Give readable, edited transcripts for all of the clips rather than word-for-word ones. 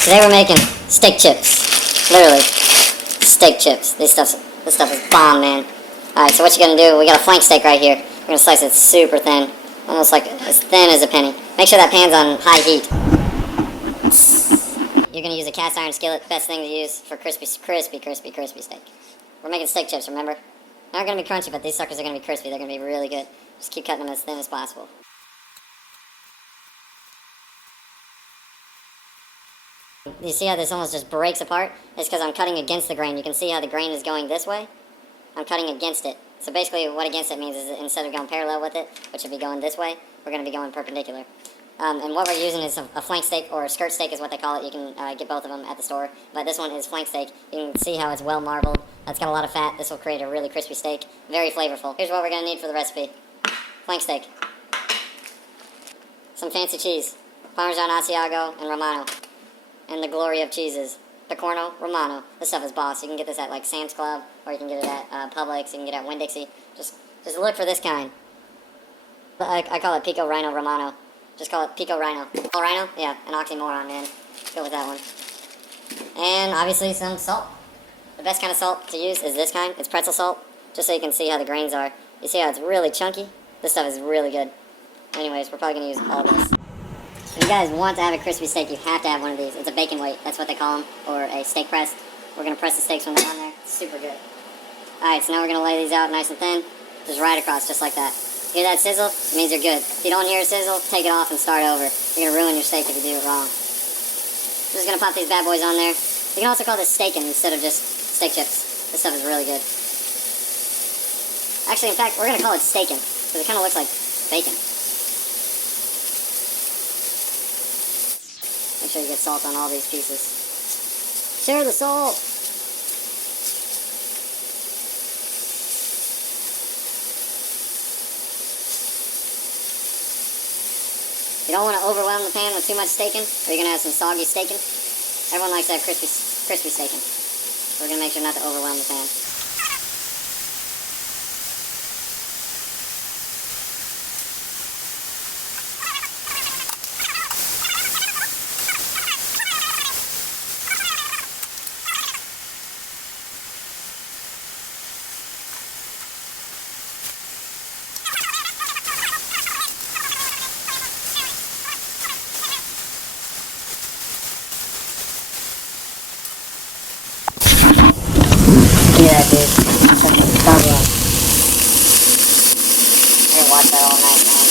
Today we're making steak chips. Literally, steak chips. This stuff is bomb, man. Alright, so what you're gonna do, we got a flank steak right here. We're gonna slice it super thin. Almost like as thin as a penny. Make sure that pan's on high heat. You're gonna use a cast iron skillet. Best thing to use for crispy steak. We're making steak chips, remember? They're not gonna be crunchy, but these suckers are gonna be crispy. They're gonna be really good. Just keep cutting them as thin as possible. You see how this almost just breaks apart? It's because I'm cutting against the grain. You can see how the grain is going this way. I'm cutting against it. So basically what against it means is that instead of going parallel with it, which would be going this way, we're going to be going perpendicular. And what we're using is a flank steak, or a skirt steak is what they call it. You can get both of them at the store. But this one is flank steak. You can see how it's well marbled. It's got a lot of fat. This will create a really crispy steak. Very flavorful. Here's what we're going to need for the recipe. Flank steak. Some fancy cheese. Parmesan, Asiago, and Romano. And the glory of cheeses. Pecorino, Romano. This stuff is boss. You can get this at like Sam's Club, or you can get it at Publix. You can get it at Winn-Dixie. Just look for this kind. I call it Pico Rhino Romano. Just call it Pico Rhino. Oh, Rhino? Yeah, an oxymoron, man. Go with that one. And obviously some salt. The best kind of salt to use is this kind. It's pretzel salt. Just so you can see how the grains are. You see how it's really chunky? This stuff is really good. Anyways, we're probably going to use all of this. If you guys want to have a crispy steak, you have to have one of these. It's a bacon weight. That's what they call them. Or a steak press. We're going to press the steaks when they're on there. It's super good. Alright, so now we're going to lay these out nice and thin. Just right across, just like that. Hear that sizzle? It means you're good. If you don't hear a sizzle, take it off and start over. You're going to ruin your steak if you do it wrong. I'm just going to pop these bad boys on there. You can also call this STEAKEN instead of just steak chips. This stuff is really good. Actually, in fact, we're going to call it STEAKEN because it kind of looks like bacon. Make sure you get salt on all these pieces. Share the salt! You don't want to overwhelm the pan with too much steaking, or you're going to have some soggy steaking. Everyone likes to have crispy steaking. So we're going to make sure not to overwhelm the pan. Yeah, dude. That's like a double. I can watch that all night, man.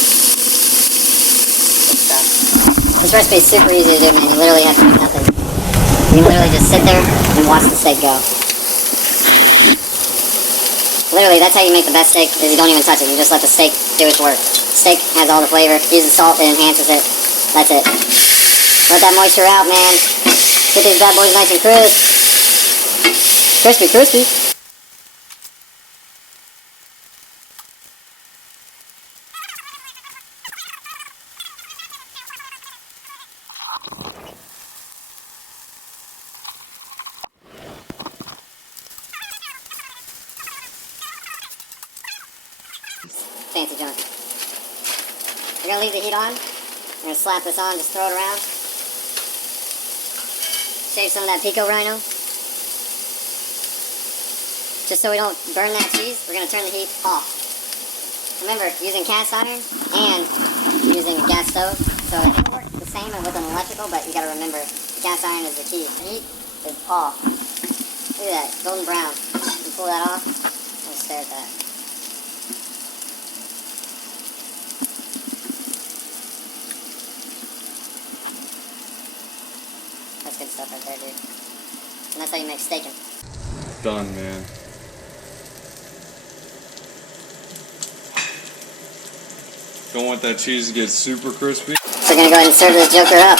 Good stuff. This recipe is super easy to do, man. You literally have to do nothing. You can literally just sit there and watch the steak go. Literally, that's how you make the best steak, is you don't even touch it. You just let the steak do its work. Steak has all the flavor. Use the salt, it enhances it. That's it. Let that moisture out, man. Get these bad boys nice and crisp. Crispy, crispy. Fancy junk. We're gonna leave the heat on. We're gonna slap this on, just throw it around. Shave some of that Pico Rhino. Just so we don't burn that cheese, we're gonna turn the heat off. Remember, using cast iron and using a gas stove, so it can work the same with an electrical, but you gotta remember, the cast iron is the key. The heat is off. Look at that, golden brown. You pull that off, and stare at that. That's good stuff right there, dude. And that's how you make steakin'. Done, man. Don't want that cheese to get super crispy. So we're gonna go ahead and serve this joker up.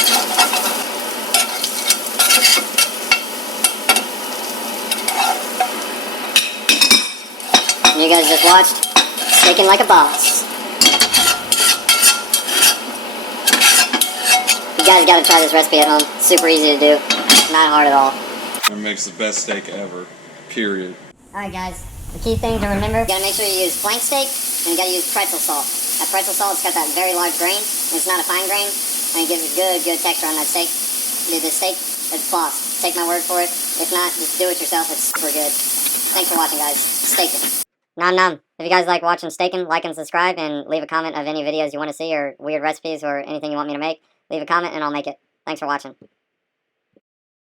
And you guys just watched steaking like a boss. You guys gotta try this recipe at home. Super easy to do. Not hard at all. It makes the best steak ever. Period. Alright guys, the key thing to remember, you gotta make sure you use flank steak, and you gotta use pretzel salt. That pretzel salt's got that very large grain, and it's not a fine grain, and it gives a good texture on that steak. Dude, this steak, it's boss. Take my word for it. If not, just do it yourself. It's super good. Thanks for watching, guys. STEAKEN. Nom nom. If you guys like watching STEAKEN, like and subscribe, and leave a comment of any videos you want to see, or weird recipes, or anything you want me to make. Leave a comment, and I'll make it. Thanks for watching.